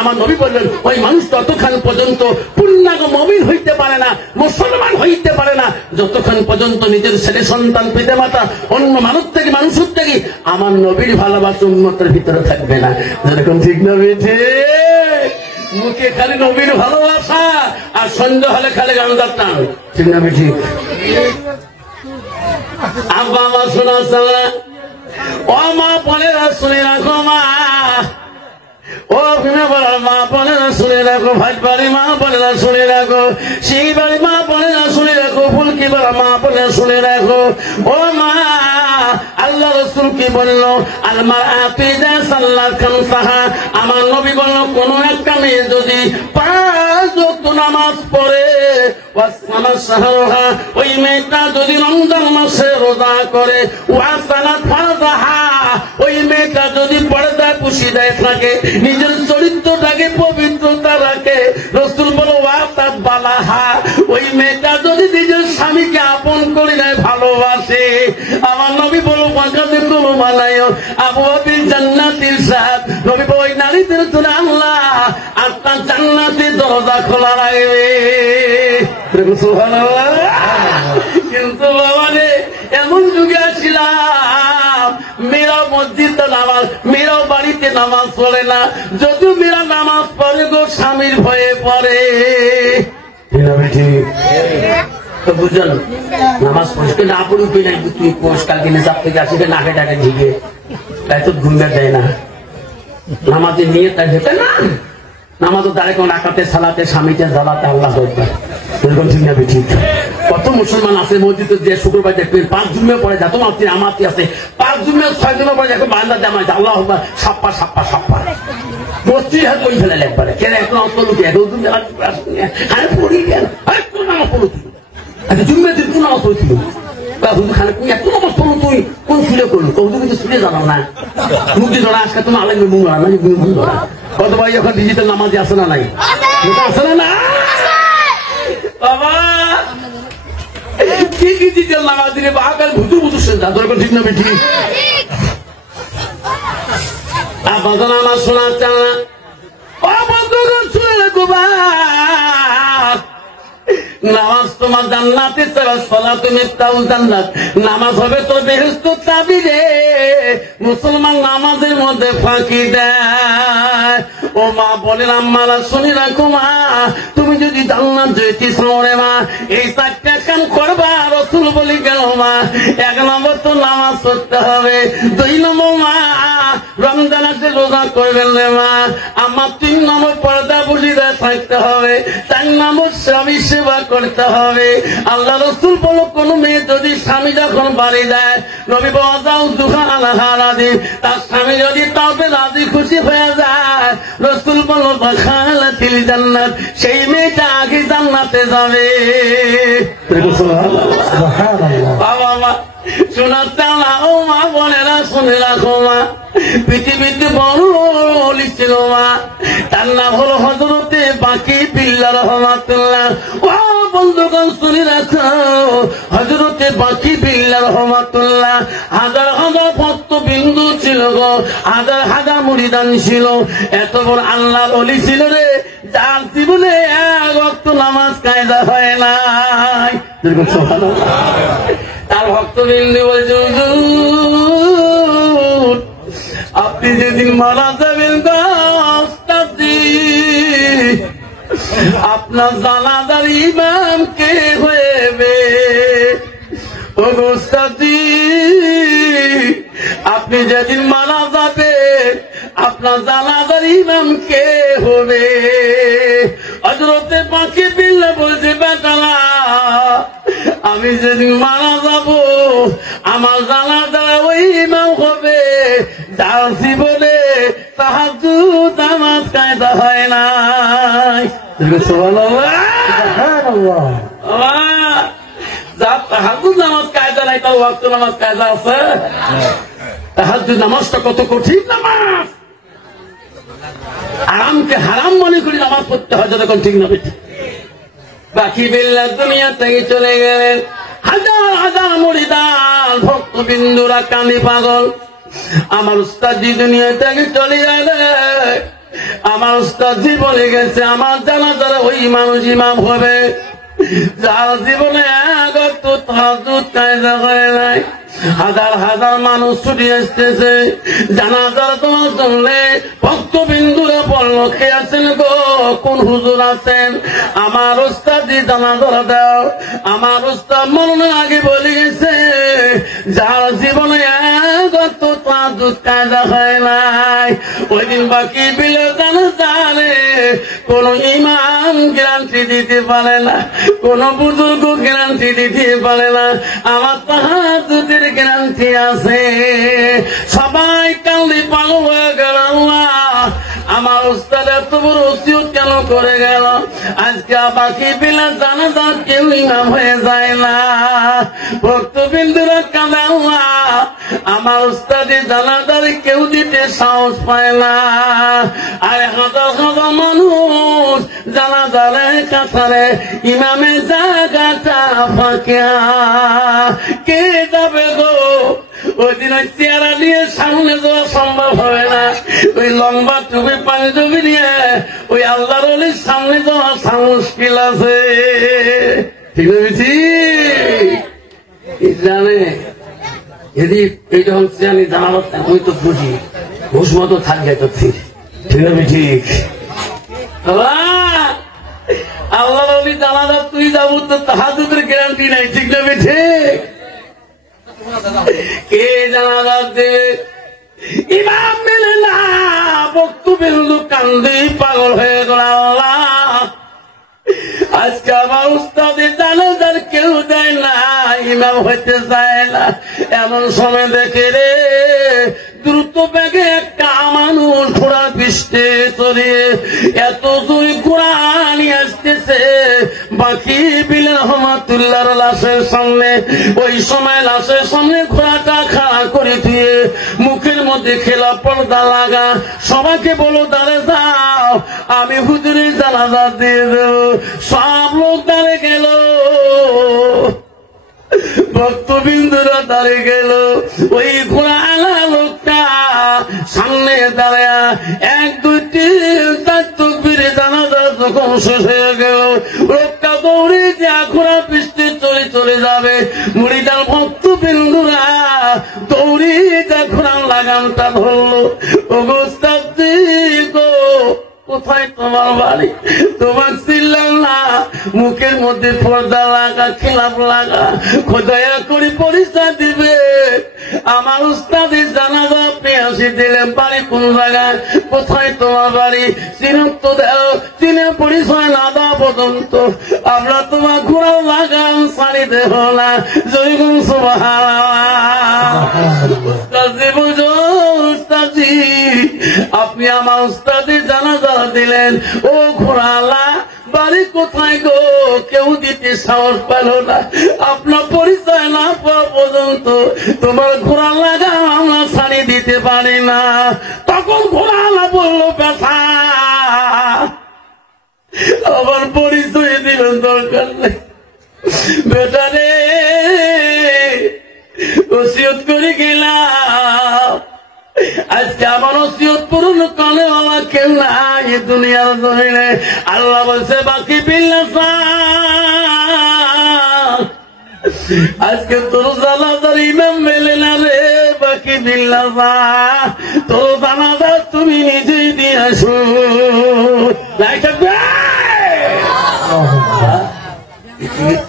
আমার নবী বললেন ওই মানুষ ততক্ষণ পর্যন্ত পূর্ণাঙ্গ মুমিন হইতে পারে না, মুসলমান হইতে পারে না, যতক্ষণ পর্যন্ত নিজের ছেলে সন্তান পিতা মাতা অন্য মানুষের থেকে আমার নবীর ভালোবাসা উন্মতের ভিতরে থাকবে না। যেরকম ঠিক না বেঠে মুখে খালি নবীর ভালোবাসা আর সন্ধ্যা হলে খালি গান্ধার টান, ঠিক না বেঠি? আব্বা মা শোনা ও মা বোনেরা শুনে রাখো, মা ও মা বোনেরা শুনে রাখো, ভাই বাড়ি মা বোনেরা শুনে রাখো, সেই বাড়ি মা বোনেরা শুনে রাখো, ফুলকি বাড়া মা বোনেরা শুনে রাখো। ও মা, আল্লাহ রাসূল কি বললো? আলমার আকিদা সাল্লাত খামসাহা, আমার নবী বললো কোন একটা মেয়ে যদি 5 ওয়াক্ত নামাজ পড়ে, ওই মেয়েটা যদি রমজান মাসে রোজা করে, ওয়াসালাত ফারদাহা, ওই মেয়েটা যদি পর্দা পুশিদায় থাকে, নিজের চরিত্রটাকে পবিত্রতা রাখে, রাসূল বলো ওয়াতাত বালাহা, ওই মেয়েটা যদি নিজের স্বামীকে আপন করে নেয়, ভালোবাসে, আমার নবী বলো ওয়াকাদ কুলু মালায়ো আবওয়াবিল জান্নাতিল সাদ, নবী বলো ওই নারীদের জন্য আল্লাহ আপনার জান্নাতের দরজা খোলা রাখবে। কিন্তু বাবা রে, এমন যুগে আসছিলাম মেয়েরাও মসজিদে নামাজ, মেয়েরাও বাড়িতে নামাজ পড়ে না, যদিও মেয়েরা নামাজ পড়ে গো স্বামীর ভয়ে পড়ে, তো বুঝলেন? নামাজ পড়তে না পড়ি তুই নাই, তুই পোষ কালকে নেশাব থেকে আসিবে নাকে টাকে ঢিকে, তাই তো ঘুমবে দেয় না, নামাজে নিয়ে তাই যেতে না, নামাজও দাঁড়ে কোন রাকাতে সালাতে স্বামীকে জ্বালাতে আল্লাহ এরকম ঠিক না ঠিক? কত মুসলমান আছে মসজিদে যে শুক্রবার দেখবেন 5 জুম্মে পড়ে, যত মাতৃ আমাতি আছে 5 জুম্মে 6 জনের পরে দেখো বান্দা জামাই আল্লাহ সাপ্পা সাপ্পা সাপ্পা 32 হাত বই ফেলে একবারে, কেন এখন অন্তলুকে হ্যাঁ পড়ি কেন কোন নামাজ পড়ো তুই, আচ্ছা জুম্মে দিন কোন নামাজ পড়েছিল হুজুর খানে এত নামাজ পড়ো তুই, কোন সুরে করলো তো হুজুর কিন্তু সুরে জানাও না, মুক্তি ধরা আজকে তুমি আলেন মুখ ধরা না, মুখ ধরা কত ভাই এখন ডিজিটাল নামাজে আসে না নাই, আসে না না বাবা, কি ডিজিটাল নামাজ দিলে বাকাল ভুতু ভুতু সেজদা, দরকার ঠিক না বেঠি? আবাদন আমার শোনা চালা ও বন্ধুগণ শুনে রাখো, নামাজ তোমার জান্নাতে সালাত মিফতাহুল জান্নাত, নামাজ হবে তো বেহেশতের চাবি রে। মুসলমান নামাজের মধ্যে ফাঁকি দেয়। ও মা বলেন আম্মারা শুনে রাখো, মা তুমি যদি জান্নাত যেতে চাও রে মা, এই 4টা কাম করবা। রাসূল বলি গেল মা, 1 নম্বর তো নামাজ পড়তে হবে, 2 নম্বর মা রমজানে রোজা করবেন রে মা, আমার 3 নম্বর পর্দা বুঝিয়ে থাকতে হবে, 4 নম্বর স্বামী সেবা করতে হবে। আল্লাহ রাসূল বলো কোন মেয়ে যদি স্বামী যখন বাড়ি যায়, নবী বাজাও দুখানাহারাদি, তার স্বামী যদি তবে রাজি খুশি হয়ে যায়, রাসূল বলো বাখালাতিল জান্নাত, সেই মেয়েটা আগে জান্নাতে যাবে। বাবা মা শোনাতে না, ও মা বোনেরা শুনে রাখো, মা পৃথিবীতে বড় ওলি ছিল মা, তার নাম হলো হযরতে বাকি বিল্লাহ রহমাতুল্লাহ। ও বন্ধুগণ শুনে রাখো, হযরতে বাকি বিল্লাহ রহমাতুল্লাহ হাজার হাজার ভক্ত বিন্দু ছিল গো, হাজার হাজার মুরিদান ছিল, এত বড় আল্লাহর ওলি ছিল রে, যার জীবনে 1 ওয়াক্ত নামাজ কায়দা হয় নাই। তার ভক্তবিন্দু বলছে, আপনি যেদিন মারা যাবেন আপনার জানাজার ইমাম কে হইবে? ও গোস্তাদি, আপনি যেদিন মারা যাবেন আপনার জানাজার ইমাম কে হবে? হযরতে বাকি বিল্লাহ বলছে, বেটারা আমি যেদিন মারা যাব আমার জানাজার ওই ইমাম হবে যার জীবনে তাহাজ্জুদ নামাজ কায়দা হয় নাই। সুবহানাল্লাহ। যার তাহাজ্জুদ নামাজ কায়দা নাই তার ওয়াক্ত নামাজ কায়দা আছে? তাহাজ্জুদ নামাজটা কত কঠিন নামাজ, আরামকে হারাম মনে করি নামাজ পড়তে হয়, যতক্ষণ ঠিক না বেঠিক। বাকি বিল্লাহ দুনিয়া থেকে চলে গেলেন, হাজার হাজার মুরিদান ভক্তবিন্দুরা কানে পাগল, আমার উস্তাদ দুনিয়া থেকে চলে গেলে আমার উস্তাদ জীবনে গেছে, আমার জানাজার ওই মানুষ ইমাম হবে যার জীবনে এক ওয়াক্ত তাহাজ্জুদ কায়দা করে নাই। হাজার হাজার মানুষ ছুটি আসতেছে জানাজার তোমার জন্য। ভক্তবিন্দুরা বলল, কে আছেন গো, কোন হুজুর আছেন, আমার উস্তাদি জানাজার দাও। আমার উস্তাদ মরণের আগে বলে গেছে, যার জীবনে এক ওয়াক্ত তাহাজ্জুদ কায়দা হয় নাই, ওই দিন বাকি বিলে জানাজারে কোন ইমাম গ্যারান্টি দিতে পারে না, কোন বুজুর্গ গ্যারান্টি দিতে পারে না, আমার তাহাজ্জুদের গ্যারান্টি আছে। সবাই কান্দি পাগল হয়ে গেল, আমার উস্তাদ এত বড় ওসিয়ত কেন করে গেল। আজকে বাকি বিলে জানাজার কেউ ইমাম হয়ে যায় না। ভক্তবিন্দুরা কাঁদা, আমার উস্তাদি জানাজার কেউ দিতে সাহস পায় না। আর হাজার হাজার মানুষ জানাজারে কাছারে, ইমামের জায়গাটা ফাঁকা, কে যাবে গো? ওই দিন ওই চেহারা নিয়ে সামনে যাওয়া সম্ভব হবে না। ওই লম্বা টুপি পাঞ্জাবি নিয়ে ওই আল্লাহর ওলির সামনে যাওয়া মুশকিল আছে। ঠিক আছে, জানে যদি এই যখন জানি জানাবো ওই তো বুঝি ঘুষ মতো থাকবে তো ঠিক। ঠিক আছে, ঠিক আল্লাহর ওলি জানাজা তুই যাবো তো তাহাজ্জুদের গ্যারান্টি নাই। ঠিক না, ঠিক? কে জানাজা দেবে? ইমাম মেলে না, বক্তবিন্দু কান্দি পাগল হয়ে গেল। আল্লাহ, আজকে আমার উস্তাদের জানাজার কেউ দেয় না, ইমাম হইতে চায় না। এমন সময় দেখে রে দ্রুত বেগে একটা মানুষ ঘোড়া পিষ্টে চড়িয়ে এত জোরে ঘোড়া নিয়ে আসতেছে বাকি বিলের রহমাতুল্লাহর লাশের সামনে। ওই সময় লাশের সামনে ঘোড়াটা খাড়া করে দিয়ে মুখের মধ্যে খেলা পর্দা লাগা, সবাইকে বলো দাঁড়ে যাও, আমি হুজুরের জানাজা দিয়ে দেব। সব লোক দাঁড়ে গেল, ভক্তবিন্দুরা দাঁড়িয়ে গেল। ওই ঘোড়া আলা লোকটা সামনে দাঁড়ায় 1 2 3 4 তাকবীরে জানাজা যখন শেষ হয়ে গেল, লোকটা দৌড়ে যা ঘোড়া পিষ্টে চলে যাবে। মুরিদার ভক্তবিন্দুরা দৌড়ে যা ঘোড়া লাগামটা ধরলো। অবস্থা গো, কোথায় তোমার বাড়ি? তোমার চিল্লাম না, মুখের মধ্যে পর্দা লাগা, খেলাপ লাগা, খোদায়া করে পরিচয় দিবে। আমার উস্তাদের জানাজা আপনি আসি দিলেন, বাড়ি কোন জায়গায়, কোথায় তোমার বাড়ি, চিরক্ত দেও, চিনে পরিচয় না দেওয়া পর্যন্ত আমরা তোমার ঘোড়া লাগাম ছাড়ি দেব না। জয়গুন উস্তাদি, আপনি আমার উস্তাদের জানাজা দিলেন, ও ঘোড়ালা বাড়ি কোথায় গো? কেউ দিতে সাহস পেল না। আপনার পরিচয় না পাওয়া পর্যন্ত তোমার ঘোড়া লাগা আমরা ছাড়ি দিতে পারি না। তখন ঘোড়ালা বলল, ব্যথা আমার পরিচয় দিবেন দরকার নেই। বেটা রে, ওসিয়ত করে গেলাম, আজকে আমার ওসিয়ত পূরণ করে আমার কেউ নাই দুনিয়ার জমিনে। আল্লাহ বলছে বাকি বিল্লাহ, আজকে তোর জানাজার ইমাম মেলে না রে বাকি বিল্লাহ, তোর জানাজা তুমি নিজেই দিয়ে আসো।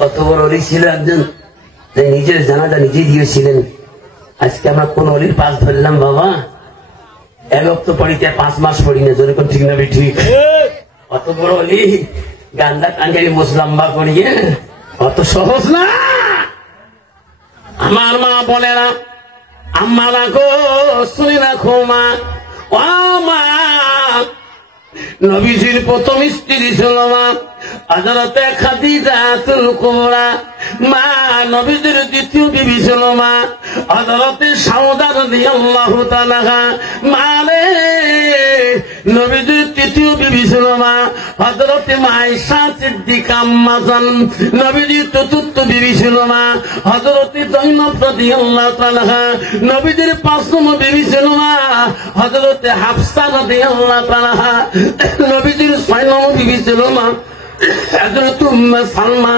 কত বড় অলি ছিল একজন, নিজের জানাজা নিজেই দিয়েছিলেন। আজকে আমরা কোন অলির পাশ ধরলাম বাবা? এক ওয়াক্ত পড়িতে 5 মাস পড়ি না, যেরকম ঠিক না ঠিক? অত বড় অলি গান্দা কাঞ্জারি মুসলাম্বা করিয়ে অত সহজ না। আমার মা বলে না, আম্মা রাখো, শুনে রাখো মা, ও মা, নবীজির প্রথম স্ত্রী ছিল মা হযরতে খাদিজাতুল কুবরা। মা নবীজির দ্বিতীয় বিবি ছিল মা হযরতে সাউদা রাদিয়াল্লাহু তাআলা। মা রে, নবীজির তৃতীয় বিবি ছিল মা হযরতে আয়েশা সিদ্দিকা আম্মা জান। নবীজির চতুর্থ বিবি ছিল মা হযরতে যায়েনব রাদিয়াল্লাহু তাআলা। নবীজির পাঁচ নম্বর বিবি ছিল মা হযরতে হাফসা রাদিয়াল্লাহু তাআলা। নবীজির ছয় নম্বর বিবি ছিল মা হযরত উম্মে সালমা।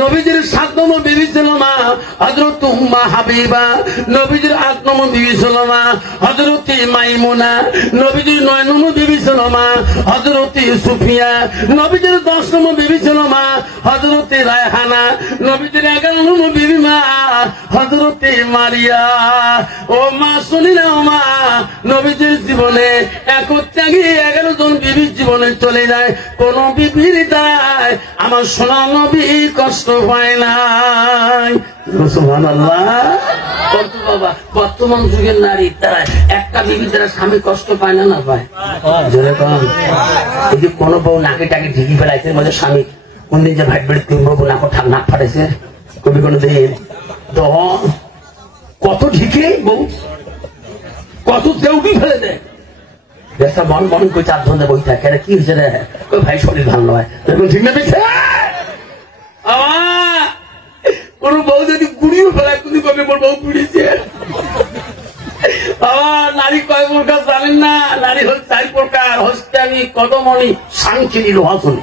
নবীজির 7 নম্বর বিবি ছিল মা হযরত উম্মে হাবিবা। নবীজির 8 নম্বর বিবি ছিল মা হযরত মাইমুনা। নবীজির 9 নম্বর বিবি ছিল মা হযরত সুফিয়া। নবীজির 10 নম্বর বিবি ছিল মা হযরত রায়হানা। নবীজির 11 নম্বর বিবি মা হযরত মারিয়া। ও মা শুনি না মা, নবীজির জীবনে একত্যাগী 11 জন বিবির জীবনে চলে যায়, কোন বিবির দায় আমার সোনা নবী কষ্ট পায় নাই। সুবহানাল্লাহ। কত বাবা, বর্তমান যুগের নারী তারা একটা বিবি তারা স্বামী কষ্ট পায় না, না পায়? এই যে কোনো বউ নাকে টাকে ঢিকি ফেলাইছে মধ্যে স্বামী কোনদিন যে ভাই বেড়ে 3 বউ নাক ফাটাইছে কবি কোনো দিন তো কত ঢিকে বউ, কত দেউটি ফেলে দেয়। মন মন করে 4 ধরনের বই থাকে, কি হয়েছে রে ভাই শরীর ভালো নয়, ঠিক না? কোন বউ যদি গুড়িও ফেলায় তুমি কবে মোর বউ পুড়িয়েছে। নারী কয় প্রকার জানেন না? নারী হল 4 প্রকার: হস্তানি, কদমণি, সাংখিনী, লোহাসনী।